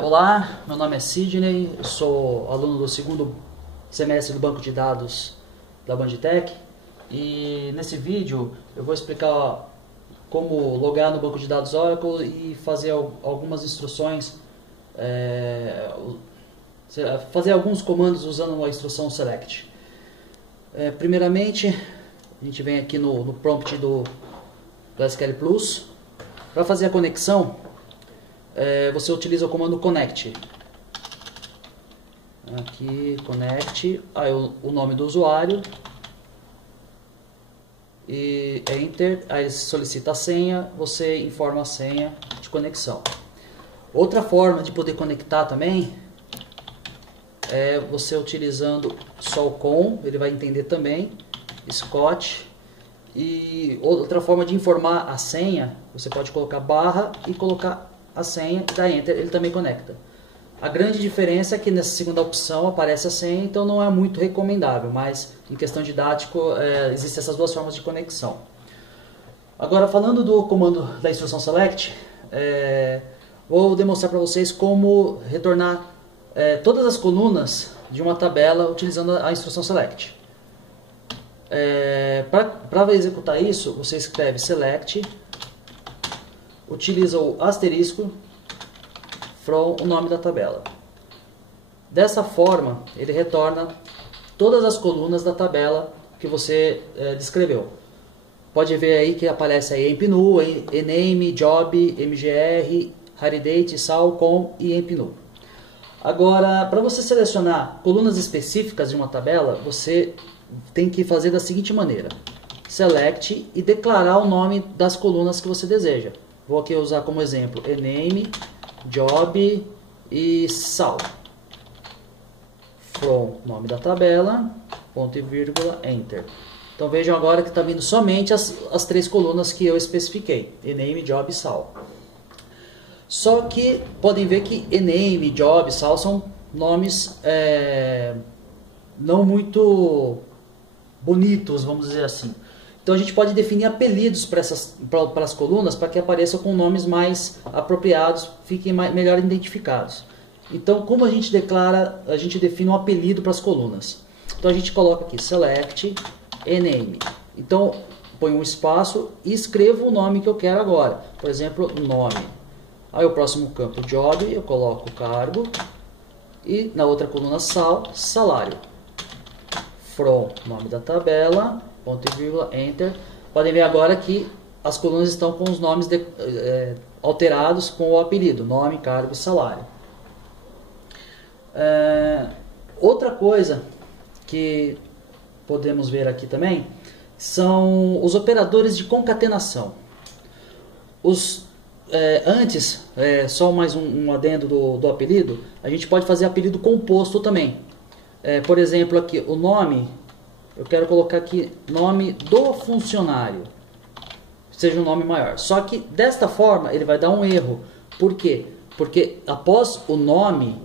Olá, meu nome é Sidney, eu sou aluno do segundo semestre do banco de dados da Banditech e nesse vídeo eu vou explicar como logar no banco de dados Oracle e fazer algumas instruções, fazer alguns comandos usando a instrução select. Primeiramente, a gente vem aqui no prompt do SQL Plus. Para fazer a conexão, você utiliza o comando connect. Aqui, connect, aí o nome do usuário e enter, aí solicita a senha, você informa a senha de conexão. Outra forma de poder conectar também é você utilizando só o com, ele vai entender também, Scott. E outra forma de informar a senha, você pode colocar barra e colocar a senha e dar enter, ele também conecta. A grande diferença é que nessa segunda opção aparece a senha, então não é muito recomendável, mas em questão didática existem essas duas formas de conexão. Agora, falando do comando da instrução select, vou demonstrar para vocês como retornar todas as colunas de uma tabela utilizando a instrução select. Para executar isso, você escreve select, utiliza o asterisco from o nome da tabela. Dessa forma, ele retorna todas as colunas da tabela que você descreveu. Pode ver aí que aparece aí empnu, ename, job, mgr, haridate, sal, com e empnu. Agora, para você selecionar colunas específicas de uma tabela, você tem que fazer da seguinte maneira: select e declarar o nome das colunas que você deseja. Vou aqui usar como exemplo ename, job e sal. From, nome da tabela, ponto e vírgula, enter. Então vejam agora que está vindo somente as três colunas que eu especifiquei: ename, job e sal. Só que podem ver que ename, job, sal são nomes não muito bonitos, vamos dizer assim. Então a gente pode definir apelidos para as colunas para que apareçam com nomes mais apropriados, fiquem melhor identificados. Então, como a gente declara, a gente define um apelido para as colunas. Então a gente coloca aqui select ename. Então põe um espaço e escrevo o nome que eu quero agora. Por exemplo, nome. Aí o próximo campo job, eu coloco o cargo e na outra coluna sal, salário. From, nome da tabela, ponto e vírgula, enter. Podem ver agora que as colunas estão com os nomes alterados com o apelido, nome, cargo e salário. Outra coisa que podemos ver aqui também são os operadores de concatenação. Antes, só mais um adendo do apelido, a gente pode fazer apelido composto também. Por exemplo, aqui o nome, eu quero colocar aqui nome do funcionário, seja um nome maior. Só que desta forma ele vai dar um erro. Por quê? Porque após o nome,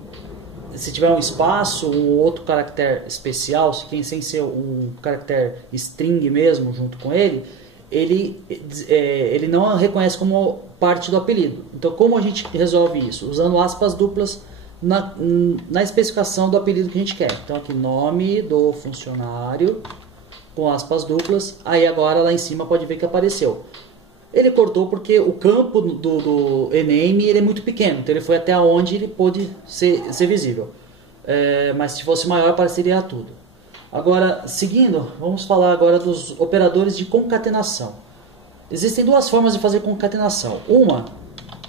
se tiver um espaço, um outro caractere especial, sem ser um caractere string mesmo junto com ele, ele não reconhece como parte do apelido. Então como a gente resolve isso? Usando aspas duplas na especificação do apelido que a gente quer. Então aqui nome do funcionário com aspas duplas. Aí agora lá em cima pode ver que apareceu. Ele cortou porque o campo do ename ele é muito pequeno, então ele foi até onde ele pôde ser visível. Mas se fosse maior apareceria tudo. Agora, seguindo, vamos falar agora dos operadores de concatenação. Existem duas formas de fazer concatenação. Uma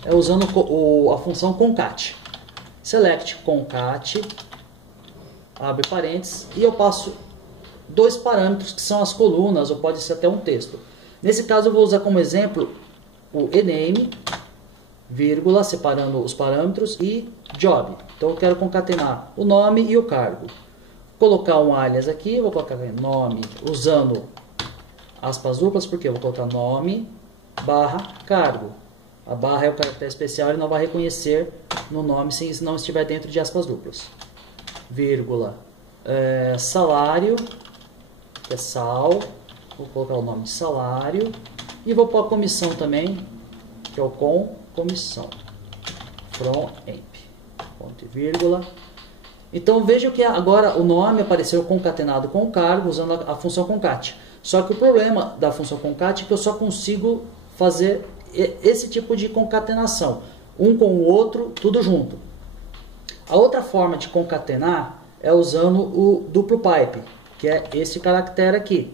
é usando a função concat. Select concat, abre parênteses, e eu passo dois parâmetros que são as colunas, ou pode ser até um texto. Nesse caso eu vou usar como exemplo o ename, vírgula, separando os parâmetros, e job. Então eu quero concatenar o nome e o cargo. Vou colocar um alias aqui, vou colocar nome usando aspas duplas, porque eu vou colocar nome barra cargo. A barra é o caractere especial, ele não vai reconhecer no nome se não estiver dentro de aspas duplas. Vírgula, salário, que é sal, vou colocar o nome de salário, e vou pôr a comissão também, que é o com comissão. from emp, ponto e vírgula. Então veja que agora o nome apareceu concatenado com o cargo usando a função concat. Só que o problema da função concat é que eu só consigo fazer esse tipo de concatenação, um com o outro, tudo junto. A outra forma de concatenar é usando o duplo pipe, que é esse caractere aqui.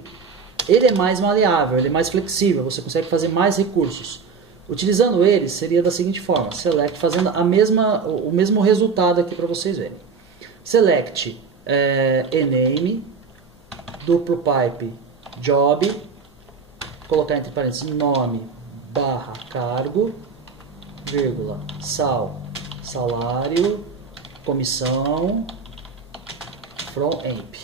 Ele é mais maleável, ele é mais flexível, você consegue fazer mais recursos. Utilizando ele, seria da seguinte forma, select, fazendo o mesmo resultado aqui para vocês verem. Select ename, duplo pipe, job, colocar entre parênteses nome, barra, cargo, vírgula, salário, comissão, from emp.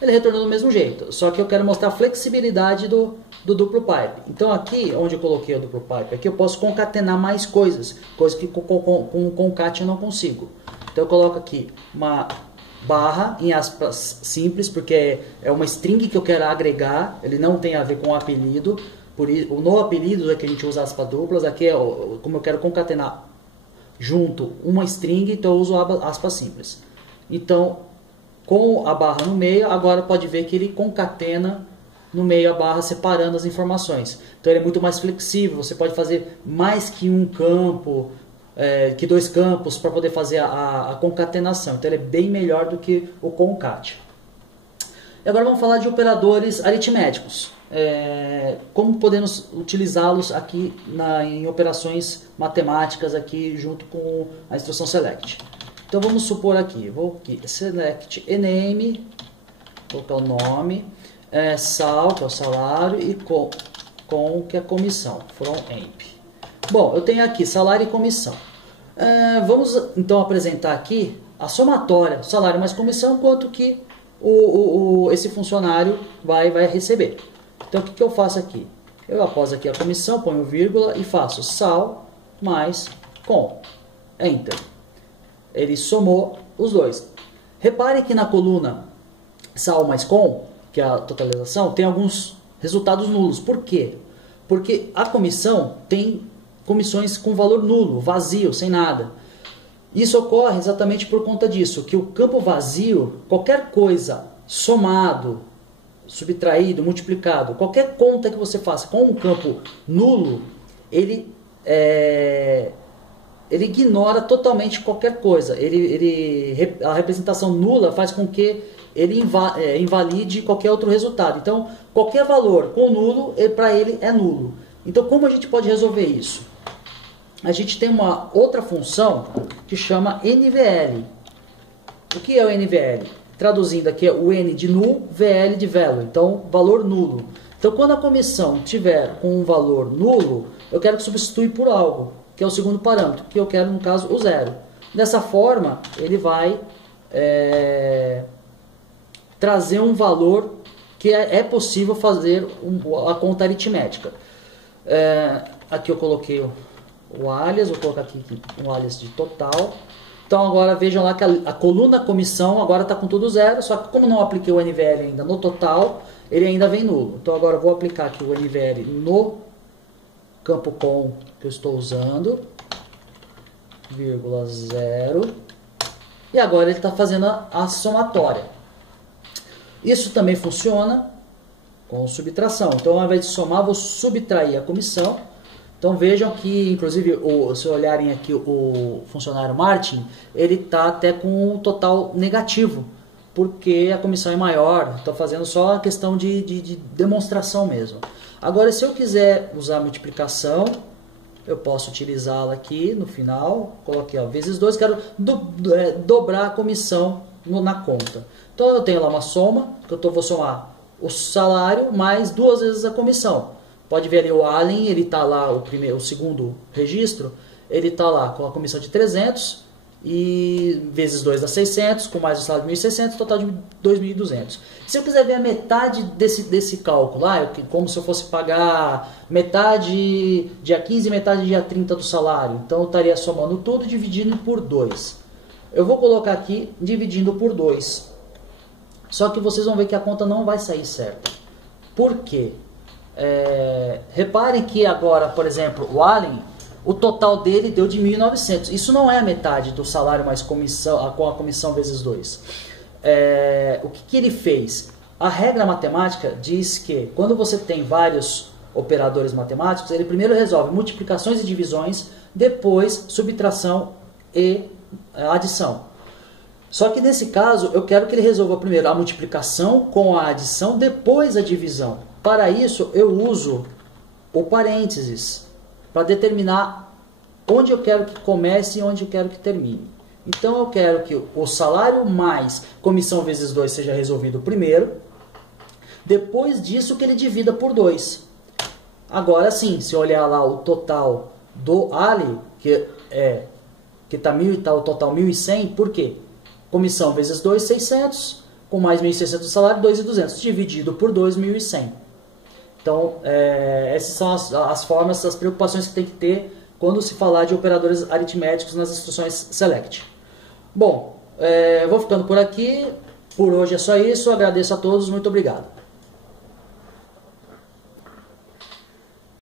Ele retornou do mesmo jeito, só que eu quero mostrar a flexibilidade do duplo pipe. Então aqui, onde eu coloquei o duplo pipe, aqui eu posso concatenar mais coisas que com o concat eu não consigo. Então eu coloco aqui uma barra, em aspas simples, porque é uma string que eu quero agregar, ele não tem a ver com o apelido. No apelido é que a gente usa aspas duplas, aqui é como eu quero concatenar junto uma string, então eu uso aspas simples. Então, com a barra no meio, agora pode ver que ele concatena no meio a barra, separando as informações. Então ele é muito mais flexível, você pode fazer mais que um campo, que dois campos para poder fazer a concatenação. Então ele é bem melhor do que o concat. E agora vamos falar de operadores aritméticos. Como podemos utilizá-los aqui em operações matemáticas aqui junto com a instrução select. Então vamos supor aqui, vou aqui, select ename, vou colocar o nome, sal, que é o salário, e com que é a comissão, from emp. Bom, eu tenho aqui salário e comissão. Vamos então apresentar aqui a somatória, salário mais comissão, quanto que esse funcionário vai receber. Então o que eu faço aqui? Eu após aqui a comissão, ponho vírgula e faço sal mais com, enter. Ele somou os dois. Repare que na coluna sal mais com, que é a totalização, tem alguns resultados nulos. Por quê? Porque a comissão tem comissões com valor nulo, vazio, sem nada. Isso ocorre exatamente por conta disso, que o campo vazio, qualquer coisa somado, subtraído, multiplicado, qualquer conta que você faça com um campo nulo, ele ignora totalmente qualquer coisa. A representação nula faz com que ele invalide qualquer outro resultado. Então, qualquer valor com nulo, para ele é nulo. Então, como a gente pode resolver isso? A gente tem uma outra função que chama NVL. O que é o NVL? Traduzindo aqui, é o N de null, VL de value. Então, valor nulo. Então, quando a comissão tiver com um valor nulo, eu quero que substitui por algo, que é o segundo parâmetro, que eu quero, no caso, o zero. Dessa forma, ele vai trazer um valor que é possível fazer a conta aritmética. Aqui eu coloquei o alias, vou colocar aqui um alias de total. Então agora vejam lá que a coluna comissão agora está com tudo zero, só que como não apliquei o NVL ainda no total, ele ainda vem nulo. Então agora eu vou aplicar aqui o NVL no campo com que eu estou usando, vírgula 0, e agora ele está fazendo a somatória. Isso também funciona com subtração. Então ao invés de somar, vou subtrair a comissão. Então vejam que, inclusive, se olharem aqui o funcionário Martin, ele está até com um total negativo, porque a comissão é maior. Estou fazendo só a questão de demonstração mesmo. Agora, se eu quiser usar a multiplicação, eu posso utilizá-la aqui no final. Coloquei vezes 2, quero dobrar a comissão na conta. Então eu tenho lá uma soma, que eu vou somar o salário mais 2 vezes a comissão. Pode ver ali o Allen, ele está lá, o segundo registro, ele está lá com a comissão de 300, e vezes 2 dá 600, com mais o salário de 1.600, total de 2.200. Se eu quiser ver a metade desse cálculo, como se eu fosse pagar metade dia 15 e metade dia 30 do salário, então eu estaria somando tudo e dividindo por 2. Eu vou colocar aqui, dividindo por 2. Só que vocês vão ver que a conta não vai sair certa. Por quê? Reparem que agora, por exemplo, o Allen, o total dele deu de 1.900. Isso não é a metade do salário mais comissão, com a comissão vezes 2. O que ele fez? A regra matemática diz que quando você tem vários operadores matemáticos, ele primeiro resolve multiplicações e divisões, depois subtração e adição. Só que nesse caso eu quero que ele resolva primeiro a multiplicação com a adição, depois a divisão. Para isso eu uso o parênteses para determinar onde eu quero que comece e onde eu quero que termine. Então eu quero que o salário mais comissão vezes 2 seja resolvido primeiro, depois disso que ele divida por 2. Agora sim, se eu olhar lá o total do Ali, que está 1.000 e tal, o total 1.100, por quê? Comissão vezes 2, 600, com mais 1.600 de salário, 2.200, dividido por 2, 1.100. Então, essas são as formas, as preocupações que tem que ter quando se falar de operadores aritméticos nas instruções SELECT. Bom, vou ficando por aqui. Por hoje é só isso. Agradeço a todos. Muito obrigado.